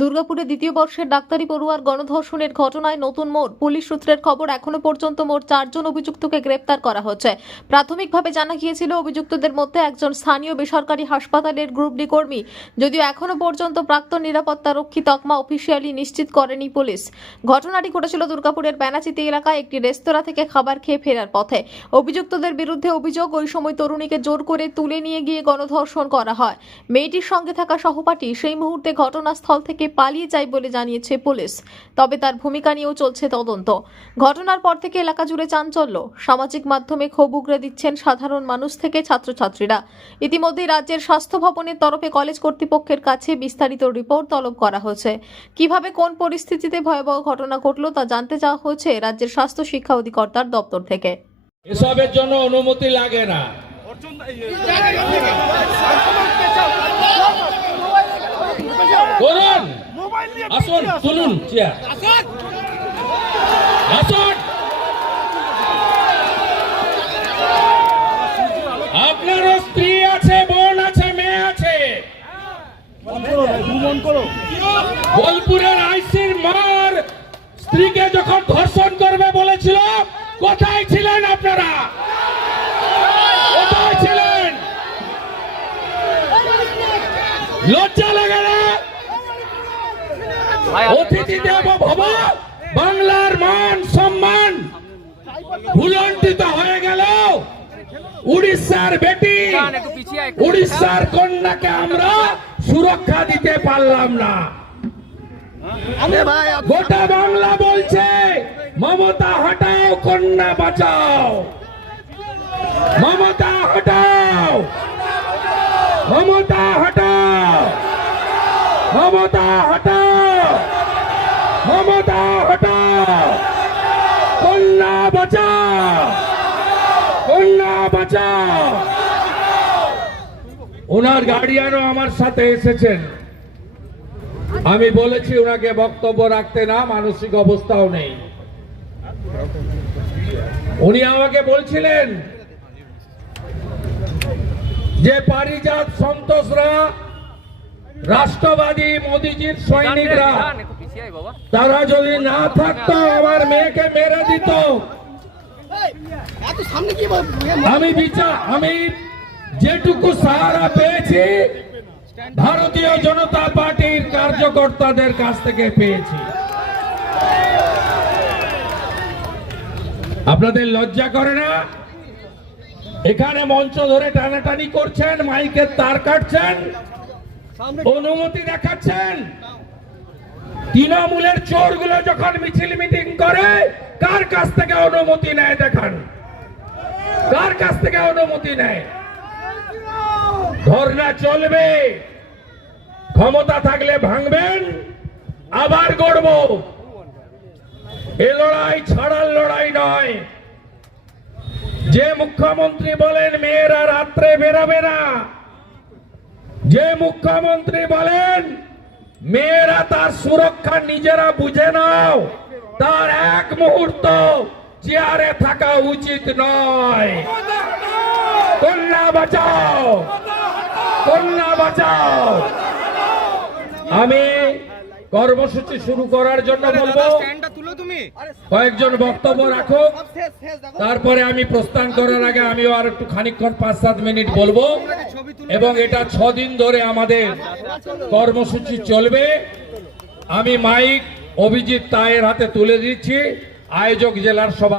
দুর্গাপুরে দ্বিতীয় বর্ষের ডাক্তারি পড়ুয়ার গণধর্ষণের ঘটনায় নতুন মোড়। পুলিশ সূত্রের খবর, এখনও পর্যন্ত মোট চারজন অভিযুক্তকে গ্রেপ্তার করা হচ্ছে। প্রাথমিকভাবে জানা গিয়েছিল, অভিযুক্তদের মধ্যে একজন স্থানীয় বেসরকারি হাসপাতালের গ্রুপ ডি কর্মী। যদিও এখনও পর্যন্ত প্রাক্তন নিরাপত্তা রক্ষী তকমা অফিসিয়ালি নিশ্চিত করেনি পুলিশ। ঘটনাটি ঘটেছিল দুর্গাপুরের বেনাচিতি এলাকায় একটি রেস্তোরাঁ থেকে খাবার খেয়ে ফেরার পথে। অভিযুক্তদের বিরুদ্ধে অভিযোগ, ওই সময় তরুণীকে জোর করে তুলে নিয়ে গিয়ে গণধর্ষণ করা হয়। মেয়েটির সঙ্গে থাকা সহপাঠী সেই মুহূর্তে ঘটনাস্থল থেকে পালিয়ে যায় বলে জানিয়েছে পুলিশ। তবে তার ভূমিকা নিয়েও চলছে তদন্ত। ঘটনার পর থেকে এলাকা জুড়ে চাঞ্চল্য। সামাজিক মাধ্যমে ক্ষোভ উগরে দিচ্ছেন সাধারণ মানুষ থেকে ছাত্রছাত্রীরা। ইতিমধ্যে রাজ্যের স্বাস্থ্য ভবনের তরফে কলেজ কর্তৃপক্ষের কাছে বিস্তারিত রিপোর্ট তলব করা হয়েছে। কীভাবে কোন পরিস্থিতিতে ভয়াবহ ঘটনা ঘটলো তা জানতে চাওয়া হয়েছে রাজ্যের স্বাস্থ্য শিক্ষা অধিকর্তার দপ্তর থেকে। এসবের জন্য অনুমতি লাগে না। করুন আসুন তুলুন চেয়ার। আসুন। আপনারও স্ত্রী আছে বোন আছে মেয়ে আছে। বোলপুরের আইসির মার স্ত্রীকে যখন ধর্ষণ করবে বলেছিল কোথায় ছিলেন আপনারা? কোথায় ছিলেন? লজ্জা অতিথি দেব ভব বাংলার মান সম্মান। ভুলন্টিত হয়ে গেল উড়িষ্যার বেটি উড়িষ্যার কন্যাকে আমরা সুরক্ষা দিতে পারলাম না। গোটা বাংলা বলছে মমতা হটাও কন্যা বাঁচাও। মমতা হটাও মমতা হটাও মমতা হটাও। মমতা হটাও। কন্যা বাঁচাও। কন্যা বাঁচাও। ওনার গার্ডিয়ানও আমার সাথে এসেছেন। আমি বলেছি ওনাকে বক্তব্য রাখতে না, মানসিক অবস্থাও নেই। উনি আমাকে বলছিলেন যে পারিজাত সন্তোষরা, রাষ্ট্রবাদী মোদিজির সৈনিকরা তারা যদি না থাকতো, আমার মেয়েকে মেরে দিত। আমি বিচার আমি যেটুকু সাহারা পেয়েছি, ভারতীয় জনতা পার্টির কার্যকর্তাদের কাছ থেকে পেয়েছি। আপনাদের লজ্জা করে না? এখানে মঞ্চ ধরে টানাটানি করছেন, মাইকের তার কাটছেন, অনুমতি দেখাচ্ছেন। তৃণমূলের চোরগুলো যখন মিছিল মিটিং করে, কার কাছ থেকে অনুমতি নেয় দেখান? কার কাছ থেকে অনুমতি নেয়? ধর্ণা চলবে। ক্ষমতা থাকলে ভাঙবেন, আবার গড়ব। এ লড়াই ছাড়ার লড়াই নয়। যে মুখ্যমন্ত্রী বলেন, মেয়েরা রাত্রে বেরাবে না। যে মুখ্যমন্ত্রী বলেন মেয়েরা তার সুরক্ষা নিজেরা বুঝে নাও। তার এক মুহূর্ত চেয়ারে থাকা উচিত নয়। কন্যা বাঁচাও। কন্যা বাঁচাও। আমি কর্মসূচি শুরু করার জন্য বলব। স্ট্যান্ডটা তুলো তুমি। কয়েকজন বক্তব্য দেখো তারপরে আমি প্রস্থান করার আগে আমিও আর একটু খানিকক্ষণ পাঁচ সাত মিনিট বলব। এবং এটা ছদিন ধরে আমাদের কর্মসূচি চলবে। আমি মাইক অভিজিৎ তায়ের হাতে তুলে দিচ্ছি। আয়োজক জেলার সভা